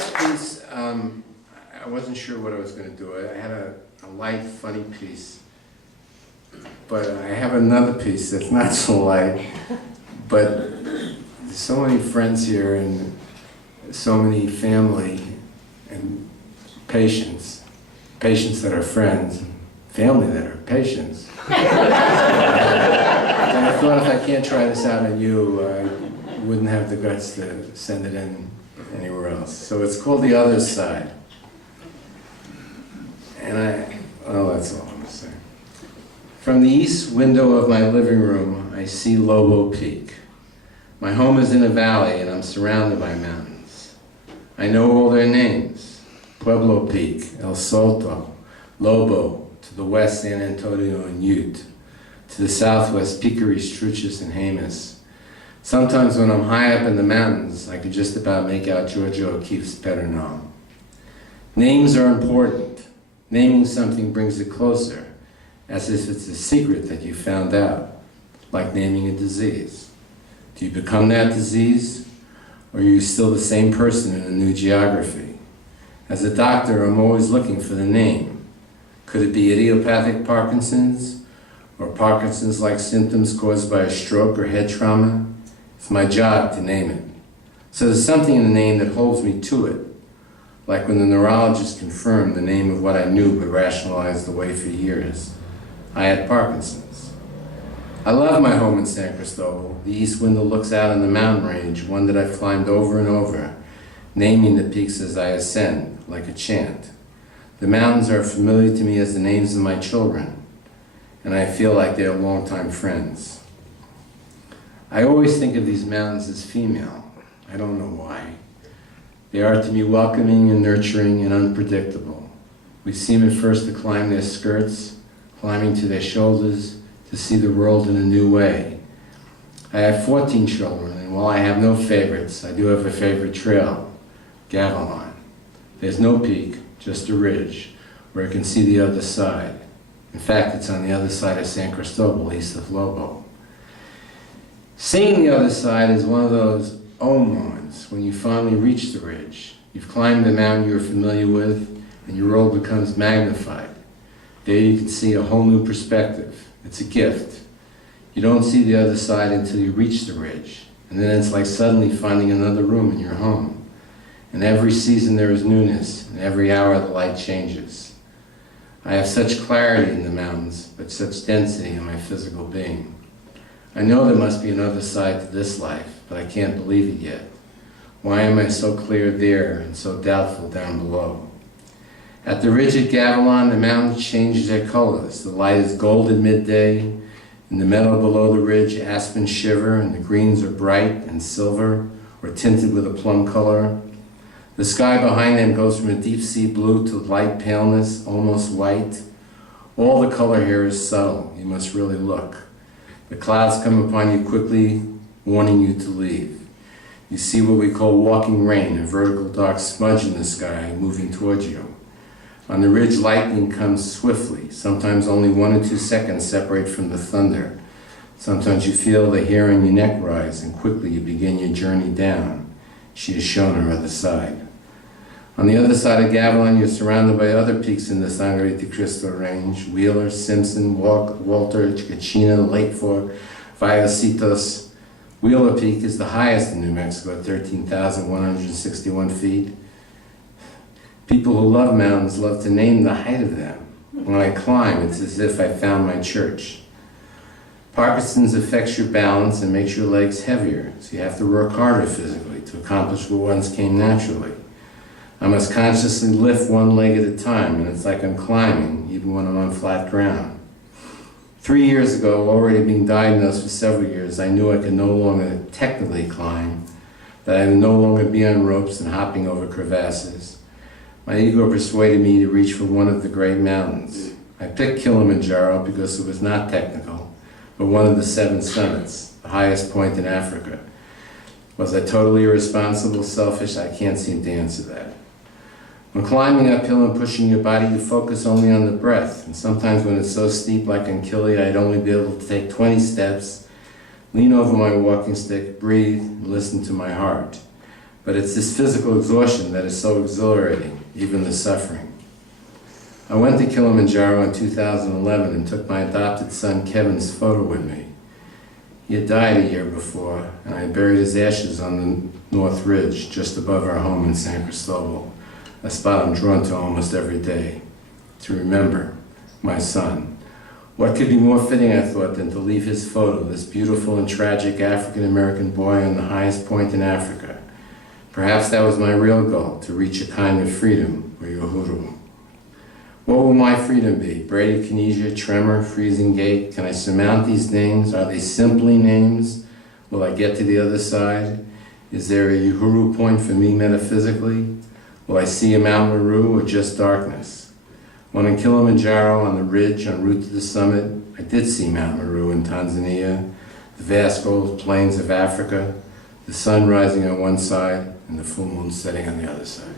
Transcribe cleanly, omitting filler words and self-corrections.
last piece, I wasn't sure what I was going to do. I had a light, funny piece, but I have another piece that's not so light, but there's so many friends here and so many family and patients that are friends, family that are patients. And I thought if I can't try this out on you, I wouldn't have the guts to send it in anywhere else. So it's called The Other Side. And that's all I'm going to say. From the east window of my living room, I see Lobo Peak. My home is in a valley and I'm surrounded by mountains. I know all their names. Pueblo Peak, El Salto, Lobo, to the west San Antonio and Ute, to the southwest Picaries, Truchas, and Jemez. Sometimes when I'm high up in the mountains, I could just about make out Giorgio O'Keeffe's Pedernal. Names are important. Naming something brings it closer, as if it's a secret that you found out, like naming a disease. Do you become that disease, or are you still the same person in a new geography? As a doctor, I'm always looking for the name. Could it be idiopathic Parkinson's, or Parkinson's-like symptoms caused by a stroke or head trauma? It's my job to name it. So there's something in the name that holds me to it, like when the neurologist confirmed the name of what I knew but rationalized away for years. I had Parkinson's. I love my home in San Cristobal. The east window looks out on the mountain range, one that I've climbed over and over, naming the peaks as I ascend, like a chant. The mountains are familiar to me as the names of my children, and I feel like they are longtime friends. I always think of these mountains as female. I don't know why. They are to me welcoming and nurturing and unpredictable. We seem at first to climb their skirts, climbing to their shoulders, to see the world in a new way. I have 14 children, and while I have no favorites, I do have a favorite trail, Gavilan. There's no peak, just a ridge, where I can see the other side. In fact, it's on the other side of San Cristobal, east of Lobo. Seeing the other side is one of those moments when you finally reach the ridge. You've climbed the mountain you're familiar with, and your world becomes magnified. There you can see a whole new perspective. It's a gift. You don't see the other side until you reach the ridge, and then it's like suddenly finding another room in your home. In every season there is newness, and every hour the light changes. I have such clarity in the mountains, but such density in my physical being. I know there must be another side to this life, but I can't believe it yet. Why am I so clear there and so doubtful down below? At the ridge at Gavilan, the mountains change their colors. The light is gold at midday. In the meadow below the ridge, aspens shiver, and the greens are bright and silver, or tinted with a plum color. The sky behind them goes from a deep sea blue to light paleness, almost white. All the color here is subtle. You must really look. The clouds come upon you quickly, warning you to leave. You see what we call walking rain, a vertical dark smudge in the sky moving towards you. On the ridge, lightning comes swiftly. Sometimes only 1 or 2 seconds separate from the thunder. Sometimes you feel the hair on your neck rise, and quickly you begin your journey down. She has shown her other side. On the other side of Gavilan, you're surrounded by other peaks in the Sangre de Cristo range: Wheeler, Simpson, Walter, Chicachina, Lake Fork, Vallecitos. Wheeler Peak is the highest in New Mexico at 13,161 feet. People who love mountains love to name the height of them. When I climb, it's as if I found my church. Parkinson's affects your balance and makes your legs heavier, so you have to work harder physically to accomplish what once came naturally. I must consciously lift one leg at a time, and it's like I'm climbing, even when I'm on flat ground. 3 years ago, already being diagnosed for several years, I knew I could no longer technically climb, that I would no longer be on ropes and hopping over crevasses. My ego persuaded me to reach for one of the great mountains. I picked Kilimanjaro because it was not technical, but one of the 7 summits, the highest point in Africa. Was I totally irresponsible, selfish? I can't seem to answer that. When climbing uphill and pushing your body, you focus only on the breath. And sometimes when it's so steep like in Kili, I'd only be able to take 20 steps, lean over my walking stick, breathe, and listen to my heart. But it's this physical exhaustion that is so exhilarating, even the suffering. I went to Kilimanjaro in 2011 and took my adopted son Kevin's photo with me. He had died a year before, and I buried his ashes on the North Ridge, just above our home in San Cristobal, a spot I'm drawn to almost every day, to remember my son. What could be more fitting, I thought, than to leave his photo, this beautiful and tragic African-American boy on the highest point in Africa. Perhaps that was my real goal, to reach a kind of freedom, or Uhuru. What will my freedom be? Bradykinesia, tremor, freezing gait? Can I surmount these names? Are they simply names? Will I get to the other side? Is there a Uhuru point for me metaphysically? Will I see a Mount Meru or just darkness? When in Kilimanjaro, on the ridge, en route to the summit, I did see Mount Meru in Tanzania, the vast gold plains of Africa, the sun rising on one side and the full moon setting on the other side.